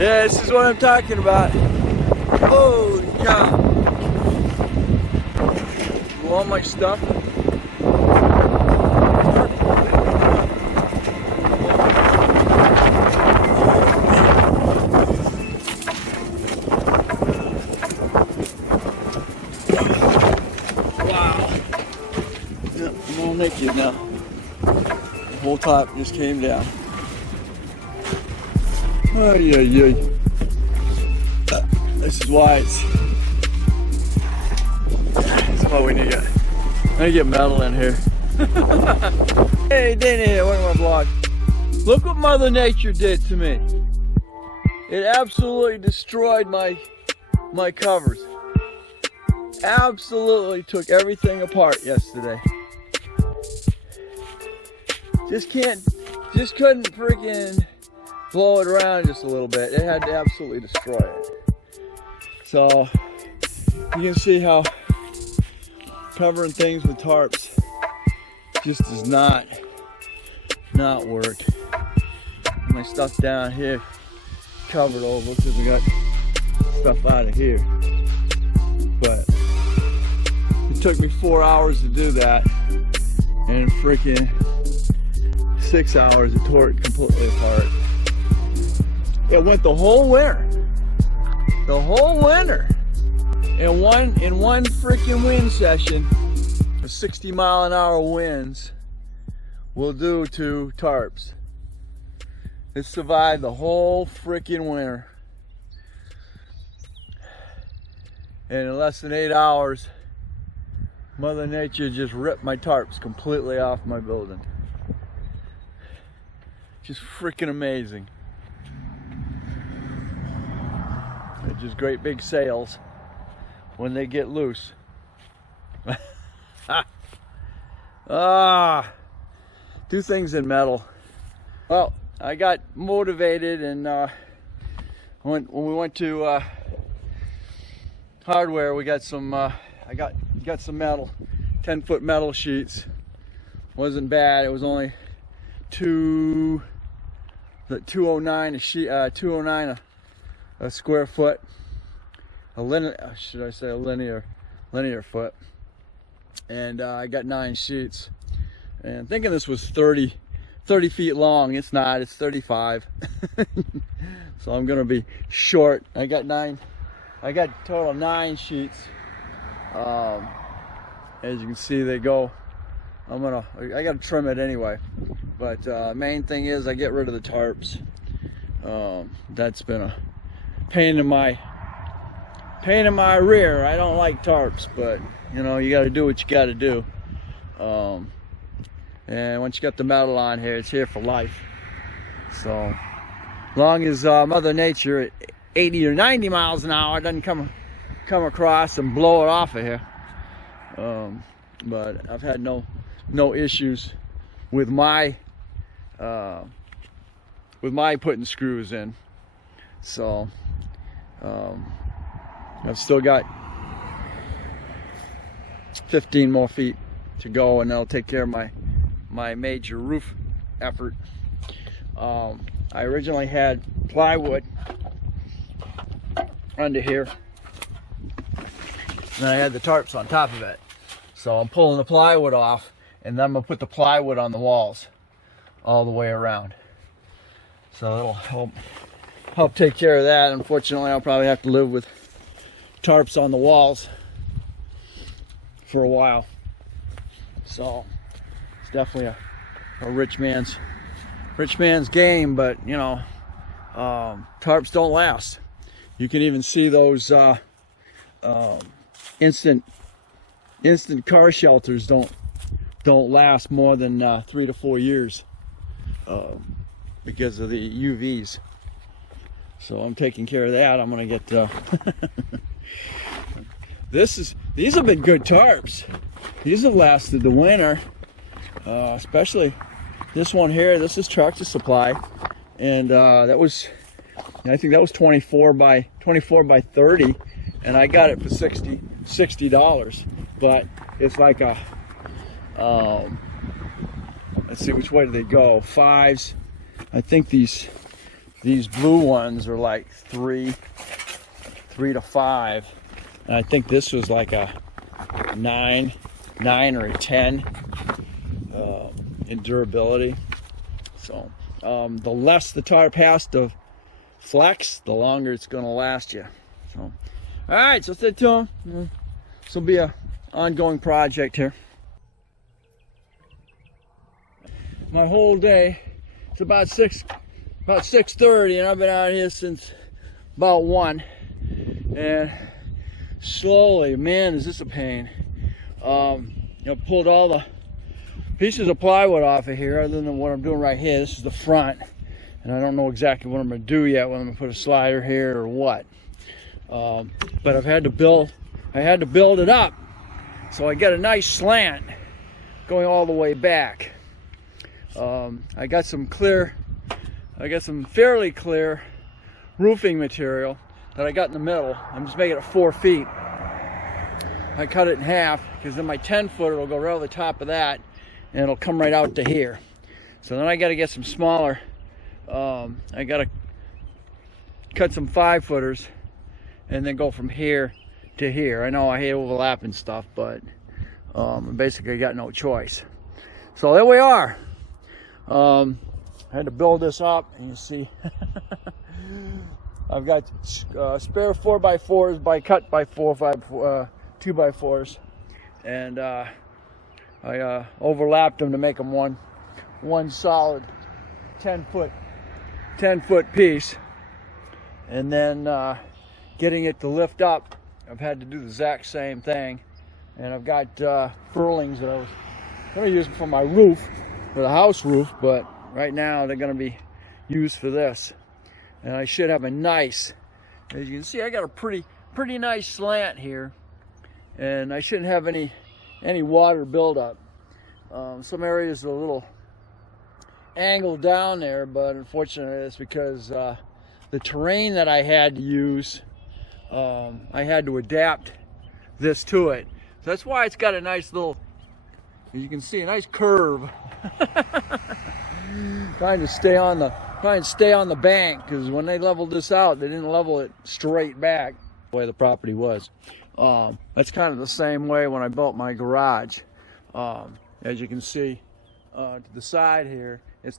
Yeah, this is what I'm talking about. Holy cow. All my stuff. Wow. Yep, I'm all naked now. The whole top just came down. Oh, yeah. This is why that's why we need to get metal in here. Hey, Dana here, welcome to my vlog. Look what Mother Nature did to me. It absolutely destroyed my covers. Absolutely took everything apart yesterday. Just couldn't freaking blow it around just a little bit. It had to absolutely destroy it. So you can see how covering things with tarps just does not work. My stuff down here covered over because we got stuff out of here. But it took me 4 hours to do that, and freaking 6 hours it tore it completely apart. It went the whole winter. The whole winter. In one freaking wind session, the 60-mile-an-hour winds will do to tarps. It survived the whole freaking winter. And in less than 8 hours, Mother Nature just ripped my tarps completely off my building. Just freaking amazing. They're just great big sails when they get loose. Do things in metal. Well, I got motivated, and when we went to hardware, we got some I got some metal, 10-foot metal sheets. Wasn't bad. It was only $209 a sheet, $209 a square foot, a linear, should I say a linear foot, and I got 9 sheets. And thinking this was 30 feet long. It's not. It's 35. So I'm gonna be short. I got total 9 sheets. As you can see, they go. I gotta trim it anyway. But main thing is I get rid of the tarps. That's been a pain in my rear. I don't like tarps, but you know, you got to do what you got to do. And once you got the metal on here, it's here for life. So long as Mother Nature at 80 or 90 miles an hour doesn't come across and blow it off of here. But I've had no issues with my putting screws in. So I've still got 15 more feet to go, and that'll take care of my major roof effort. I originally had plywood under here, and I had the tarps on top of it. So I'm pulling the plywood off, and then I'm gonna put the plywood on the walls all the way around. So it'll help take care of that. Unfortunately, I'll probably have to live with tarps on the walls for a while. So it's definitely a rich man's game, but you know, tarps don't last. You can even see those instant car shelters don't last more than 3 to 4 years because of the UVs. So I'm taking care of that. I'm gonna get these have been good tarps. These have lasted the winter, especially this one here. This is Tractor Supply, and I think that was 24 by 30, and I got it for $60. But it's like a let's see, which way do they go? 5s. I think these These blue ones are like 3 to 5, and I think this was like a 9 or a 10 in durability. So the less the tarp has to flex, the longer it's going to last you. So, all right, so stay tuned. This will be a ongoing project here. My whole day, it's about 6:30, and I've been out here since about 1. And slowly, man, is this a pain. Pulled all the pieces of plywood off of here, other than what I'm doing right here. This is the front, and I don't know exactly what I'm going to do yet, whether I'm going to put a slider here or what. But I had to build it up, so I got a nice slant going all the way back. I got some fairly clear roofing material that I got in the middle. I'm just making it 4 feet. I cut it in half because then my 10-footer will go right over the top of that, and it'll come right out to here. So then I got to get some smaller. I got to cut some 5-footers and then go from here to here. I know I hate overlapping stuff, but basically I got no choice. So there we are. I had to build this up, and you see I've got spare 4x4s by cut by 2x4s, and I overlapped them to make them one solid 10-foot piece. And then getting it to lift up, I've had to do the exact same thing. And I've got furlings that I was going to use for my roof, for the house roof, but right now they're going to be used for this. And I should have a nice, as you can see, I got a pretty nice slant here, and I shouldn't have any water buildup. Some areas are a little angled down there, but unfortunately it's because the terrain that I had to use, I had to adapt this to it. So that's why it's got a nice little, as you can see, a nice curve. Trying to stay on the bank, because when they leveled this out, they didn't level it straight back the way the property was. That's kind of the same way when I built my garage. As you can see to the side here, it's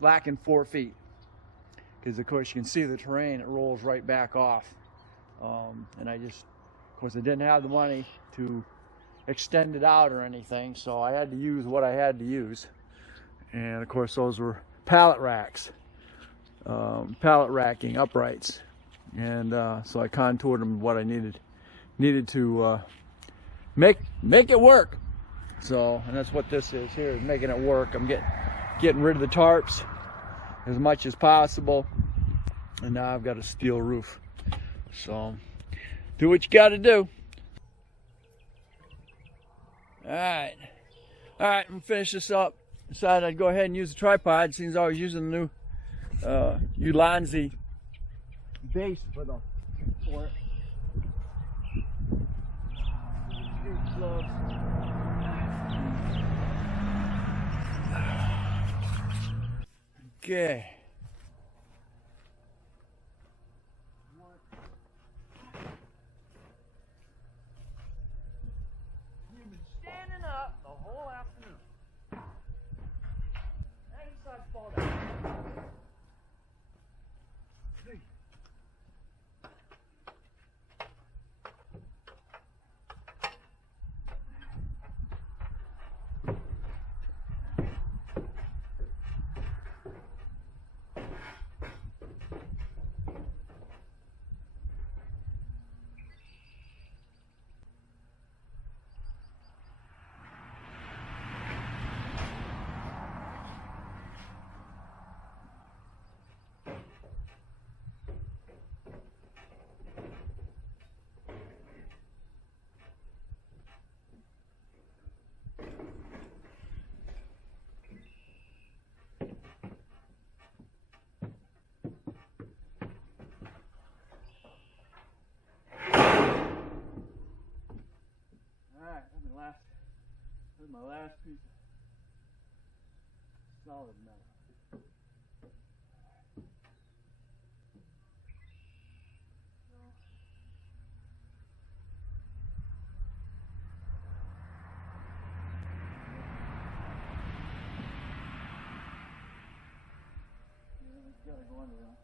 lacking 4 feet, because of course you can see the terrain, it rolls right back off. And of course I didn't have the money to extend it out or anything, so I had to use what I had to use. And of course those were pallet racks, pallet racking uprights, and so I contoured them what I needed to make it work. So, and that's what this is here, is making it work. I'm getting rid of the tarps as much as possible, and now I've got a steel roof. So do what you got to do. All right, I'm gonna finish this up. Decided I'd go ahead and use the tripod, since I was using the new Ulanzi base for it. Okay. You've been standing up the whole afternoon. Fall down. This is my last piece of solid metal. gotta go under there.